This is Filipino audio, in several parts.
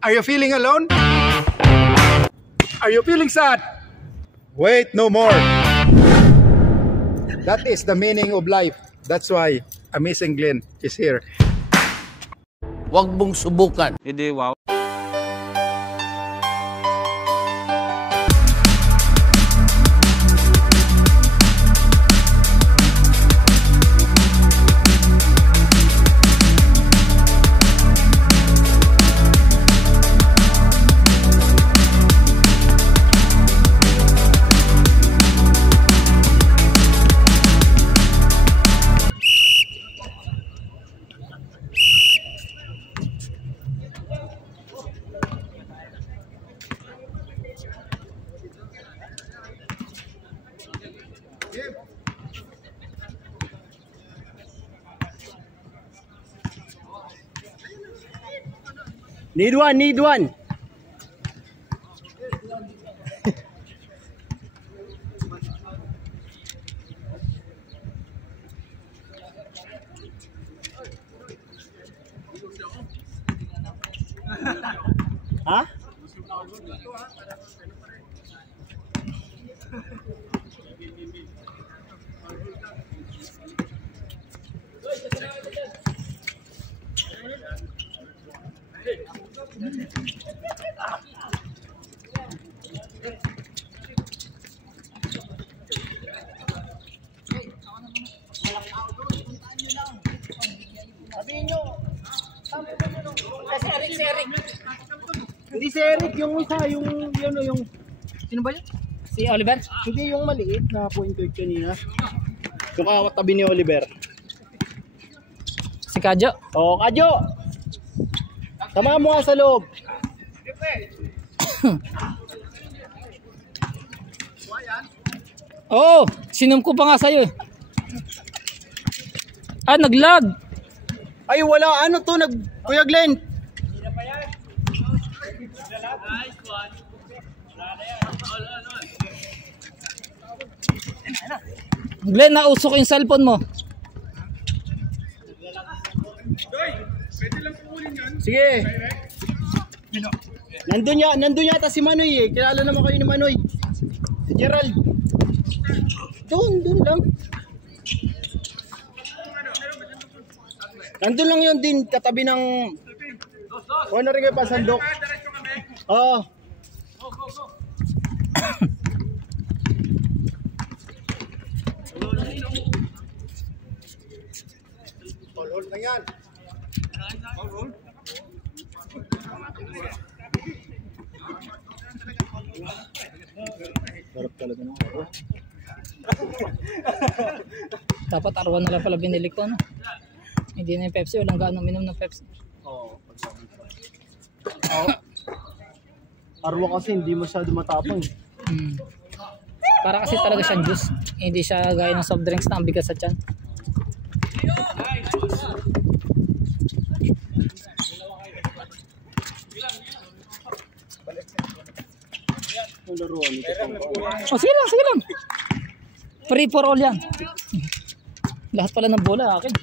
Are you feeling alone? Are you feeling sad? Wait no more. That is the meaning of life. That's why Amazing Glenn is here. Huwag mong subukan. Hindi, wow. Need one, need one. Huh? Hindi si Eric, yung isa, yung sino ba yun? Si Oliver? Hindi, yung maliit na point guard kanina. Yung katabi ni Oliver. Si Kadyo? Oo, Kadyo! Tama mo nga sa loob. Oo, sinum ko pa nga sa'yo. Ah, nag-lag. Ay, wala. Ano to? Kuya Glenn. Glenn, nausok yung cellphone mo. Sige. Nandun yata si Manoy eh. Kilala naman kayo ni Manoy. Si Gerald. Doon lang. Nandun lang yun din, katabi ng... Ano rin kayo pasandok? Oo. Hold na yan. Hold. Sarap talaga ng araw. Dapat arwan na lang pala binili ko, no? Hindi na yung Pepsi, walang gaano minom ng Pepsi. Oo. Arwa kasi hindi masyado matapang. Para kasi talaga siyang juice. Hindi siya gaya ng soft drinks na ang bigat sa tiyan. Oh, sige lang. Free for all yan. Lahat pala ng bola akin.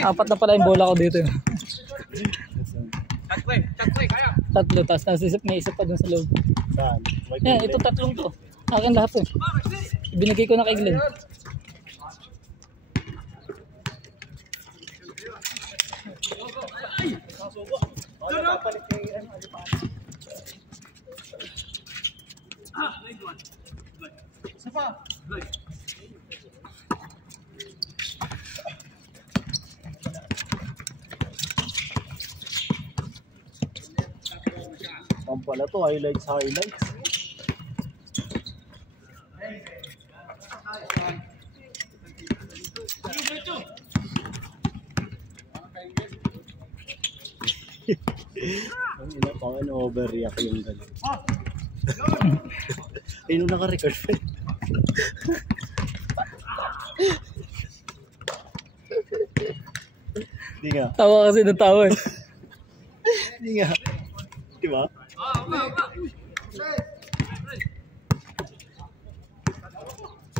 Apat na pala yung bola ko dito. Tatlo, tapos may isa pa dun sa loob. Saan? Yan, ito tatlong to. Akin lahat to. Binigay ko na kay Glenn. Pampala to, highlights. Ang ina pa, overreact yung gano'n. Ayun, naka-record pa. Di nga. Tawa kasi ng tawa eh. Di nga. Di ba?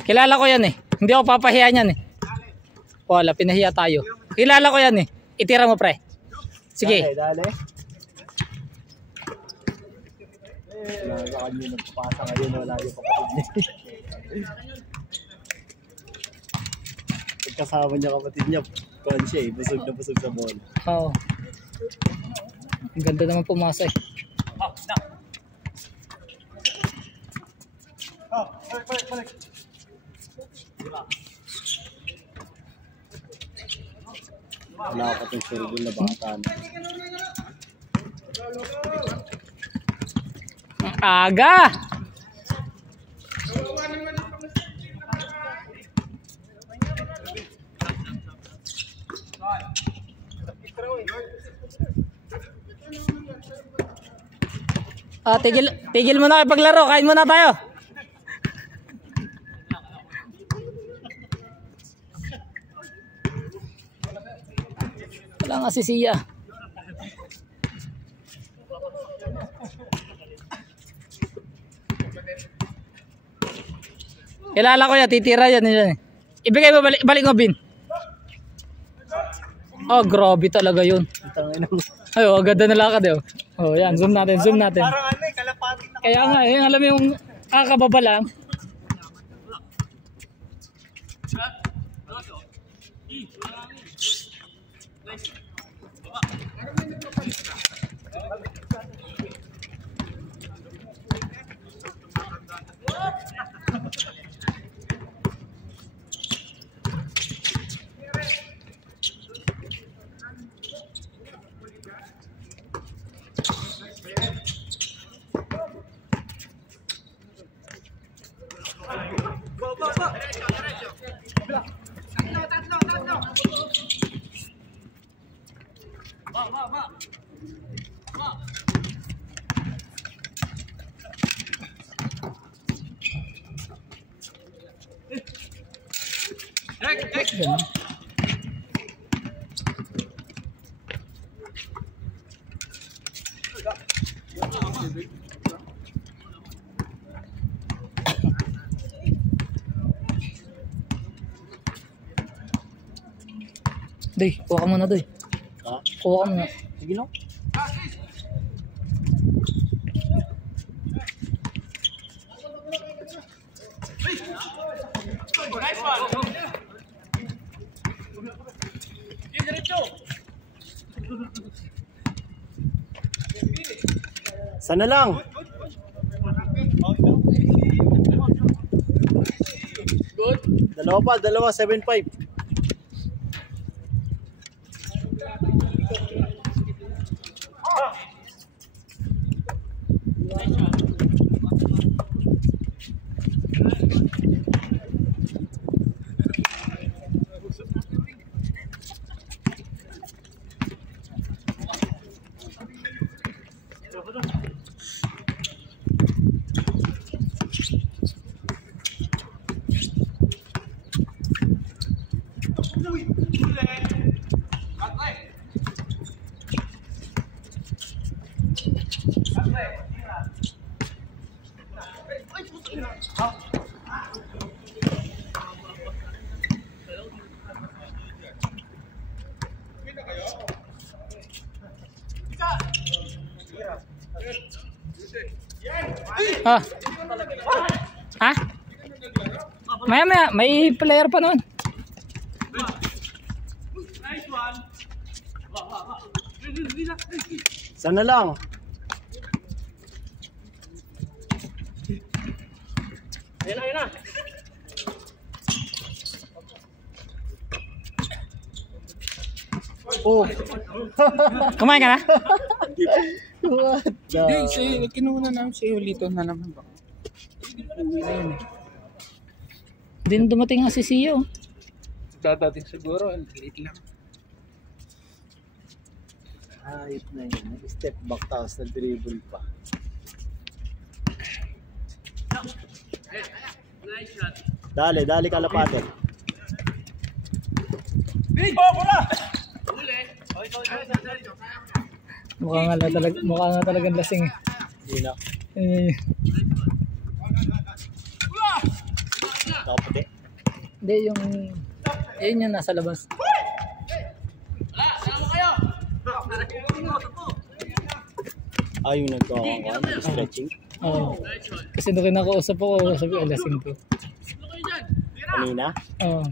Kilala ko yan eh. Hindi ako papahiya niyan eh. Wala, pinahiya tayo. Kilala ko yan eh. Itira mo pre. Sige. Dale. Wala ka nyo nagpapasa ngayon. Wala yung kapatid niya. Pagkasama niya kapatid niya, kuhan siya eh. Busog na busog sa bola. Oo. Ang ganda naman pumasa eh. Wala ka itong surubol na bata. Ang aga! Tigil mo na kayo paglaro. Kain muna tayo. Wala nga si Sia. Kilala ko yan, titira yan. Ibigay mo, balik mo bin. Oh, grabe talaga yun. Ay, oh, ganda na lakad eh. Oh, yan, zoom natin. Parang ano eh, kalapati na. Kaya nga, alam mo yung kakababa lang. Doy, kuha ka muna doy. Ha? Kuha ka muna. Sige lang. Sana lang. Dalawa, 7-5. Ah. Ha? Maya, may player pa noon. Sana lang. Ayun na. Oh. Kumain ka na? What the? Hindi, kinuha na namin si Ulito na naman ba? Hindi na dumating nga si Sio. Dadating siguro, ang liit lang. Ayop na yun. Step back tapos na-dribble pa. Dali kalapate. Mukha nga talagang lasing eh. Hindi na. Eh, Kaputi. hindi yung... Yun yung nasa labas. Yung nagkakaroon. Stretching. Oo. Kasi nung kinakausap ako, sabi ko, alasing ko. Kanina? Oo.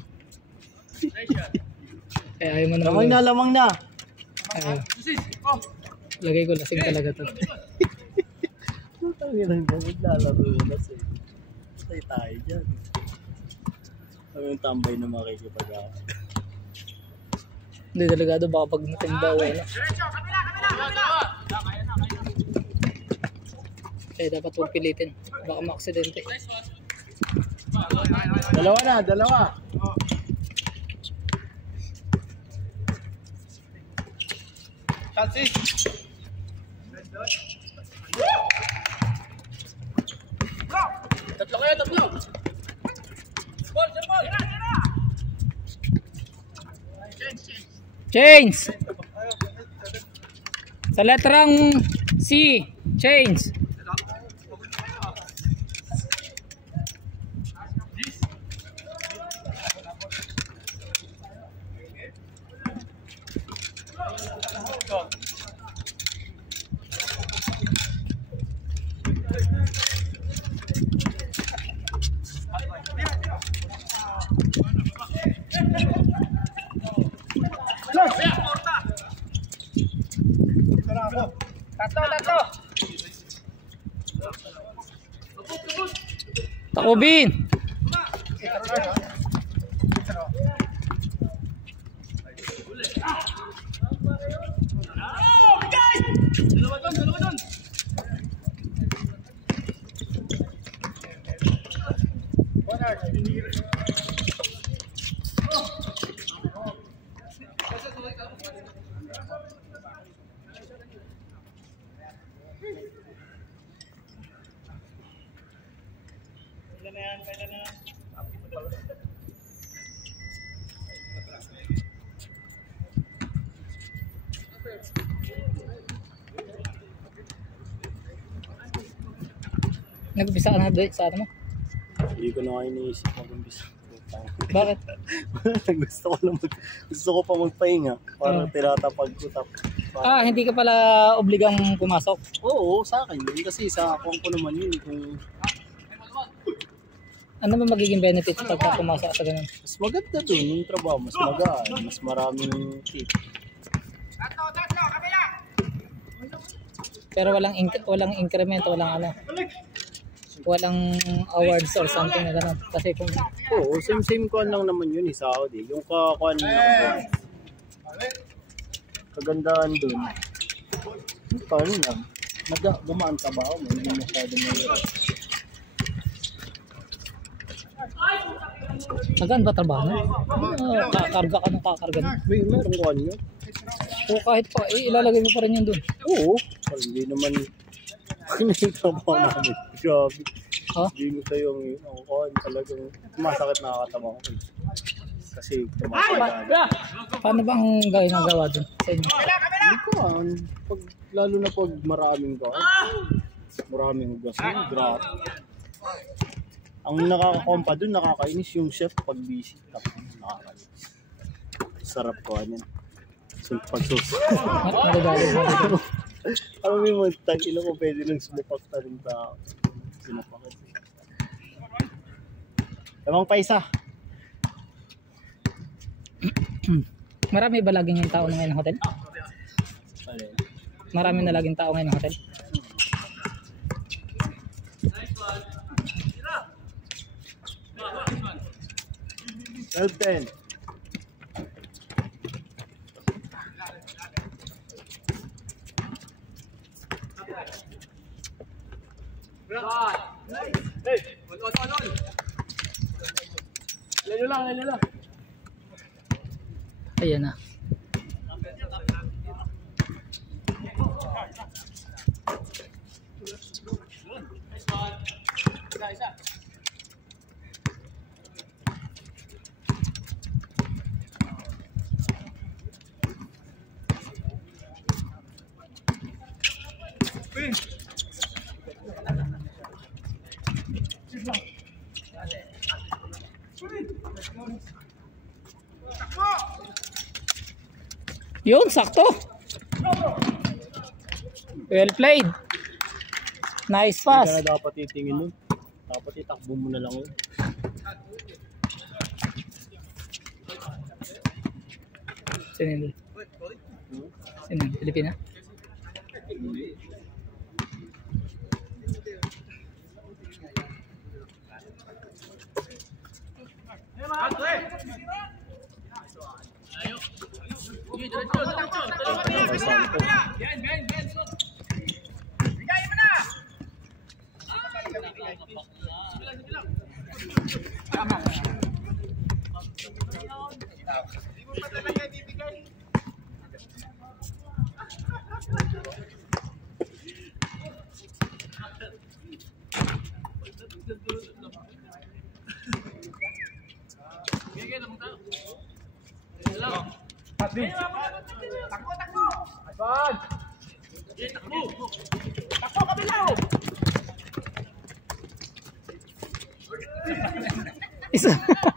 Eh, ayaw mo na. Lamang na. Ayaw. Lagay ko, lasing talaga to. Ang hirang na maglalaro na sa'yo. Patay tayo dyan. Kami yung tambay na makikipag-ako. Hindi delikado, baka pag natimba o ano. Kaya dapat huwag pilitin. Baka ma-aksidente. Dalawa. Tatlo. Chains! Sa letrang C, chains. Tatlo. Takubin. Nag-umpisa ka na doon sa ano mo? Hindi ko na kayo iniisip mag-umpisa. Bakit? gusto ko pa magpahinga para tinatapag ko Hindi ka pala obligang pumasok? Oo, sa akin yun. Kasi sa akong ko naman yun. Kung ano ba magiging benefits pagka pumasok sa ganun? mas maganda dun yung trabaho. Mas magaan. Mas maraming tip. Pero walang increment, walang ano. Walang awards or something na gano'n. Kasi kung... Oo, same kuan lang naman yun sa Saudi. Yung kuan lang. Kagandahan dun. Paano lang? Gumaan ka ba ako? Hindi masyadong mahirap. Magaan ba trabaho? Kakarga ka ng kakarga. May meron kuan yun? O kahit pa, ilalagay mo pa rin yun dun. Oo. Hindi naman yung trabaho namin. Grabe. Hindi mo tayo ang kuan talagang masakit nakakatama ko. Kasi tumasakit. Paano bang ginagawa dun sa inyo? Hindi ko lalo na pag maraming gas. Grabe. Ang nakakakompa dun, nakakainis yung chef pag busy. Nakakainis. Sarap ko yan. Pagsusunod. Magagalit. Alam mo yung tag-ilo ko pwede lang sumupak na rin sa sinapakat. Lamang pa isa. Marami ba laging yung tao na ngayon ng hotel? Marami na laging tao ngayon ng hotel? Ten. Ayan na. Yun, sakto. Well played. Nice pass. Hindi ka na dapat titingin nun. Dapat itakbo mo na lang yun. Sino yun? Sino yun? Pilipina?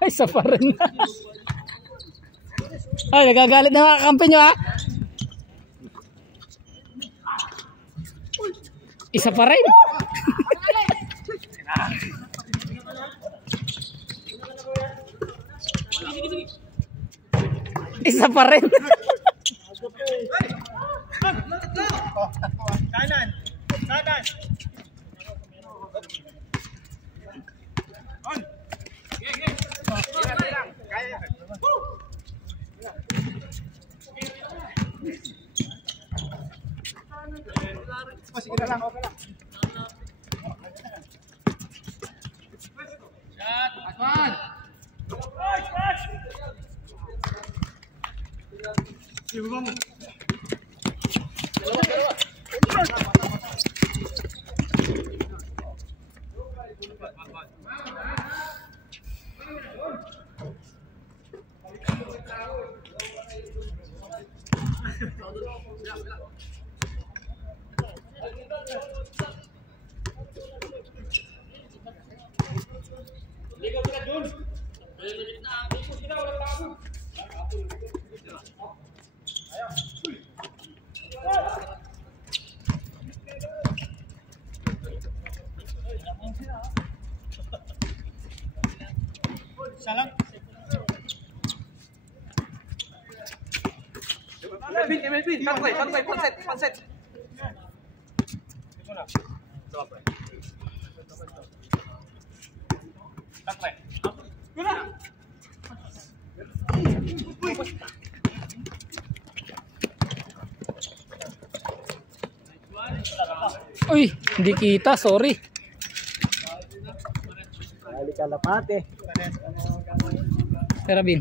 Isa pa rin. Ay, nagagalit na mga kakampi nyo ha. Isa pa rin. Isa pa rin. Kanan. Kanan. Sige na lang, okay lang. Shot! Aswan! Melvin, pansit. Uy, hindi kita, sorry. Dali kalapate. Terabin.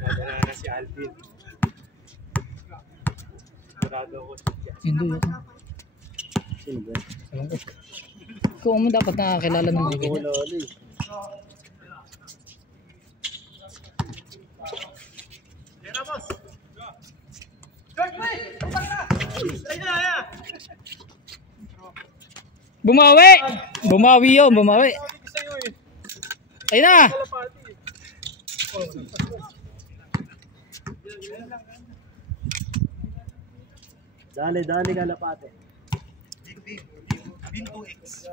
Nadala na si Alvin. Sarado ko siya. Hindi yun. Sino ba? Ikaw mo dapat nakakilala ng mga ganyan. Wala ulit. Tira boss. Bumawi! Bumawi yun, bumawi. Ayun na! Dali kalapate. Bin 2X.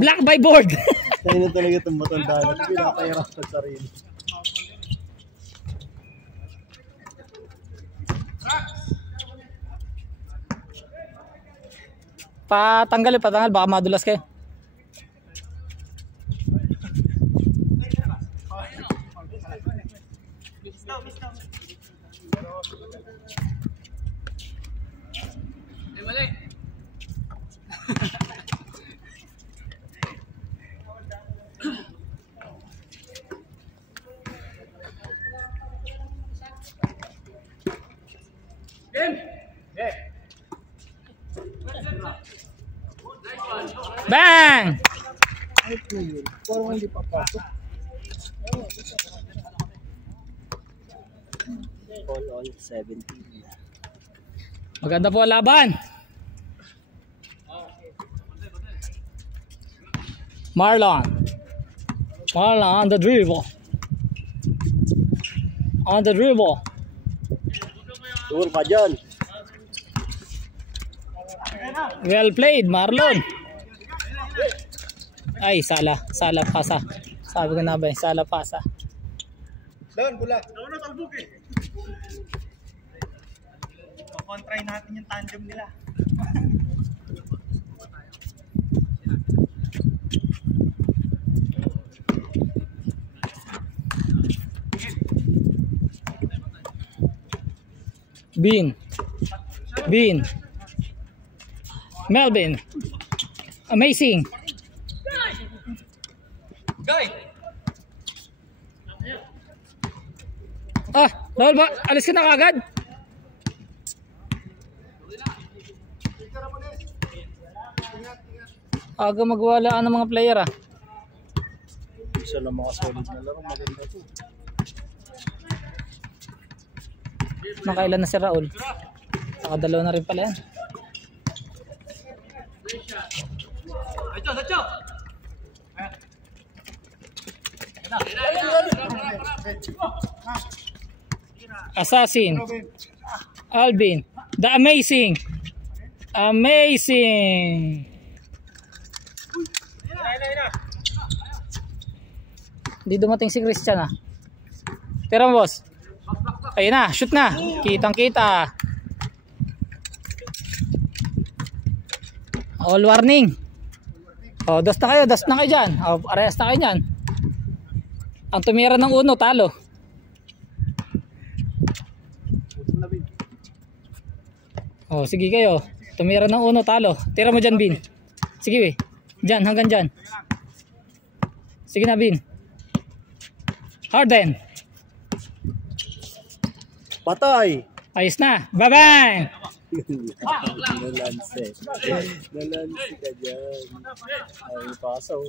Black by board. Tayo na talaga itong matanda na pinapahirap sa sarili. Patanggal, baka madulas kayo. Bang! Parang hindi papasok. All 17. Maganda po ang laban. Marlon on the dribble. On the dribble. Tur pa dyan. Well played, Marlon. Ay, sala pasa. Sabi ko na ba, sala pasa. Doon, bulak. Doon na talbog eh. Kontray natin yung tandem nila. Bean. Melvin. Amazing. Lol ba? Alis ka na kagad? Aga magwala ng mga player ah. Isa lang mga solid na laro. Maganda to. Nakailan na si Raul? Nakadalaw na rin pala yan. Assassin. Alvin. The amazing. Hindi dumating si Christian ah. Tira mo boss. Ayun na, shoot na. Kitang kita. All warning. Oh, dos na kayo dyan. Oh, arehas na kayo dyan. Ang tumira ng uno, talo. Oh, sige kayo. Tumira ng uno, talo. Tira mo dyan, Bin. Sige, we. Dyan, hanggang dyan. Sige na, Bin. Harden. Patay! Ayos na. Bye-bye! Nalanse ka dyan. Ay, pasaw.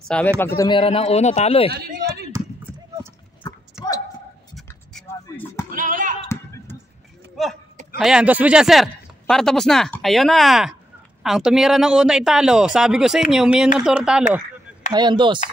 Sabi, pag tumira ng uno, talo eh. Ayan, dos mo dyan, sir. Para tapos na. Ayun na. Ang tumira ng una italo. Sabi ko sa inyo, umiyan ng toro talo. Ngayon, dos.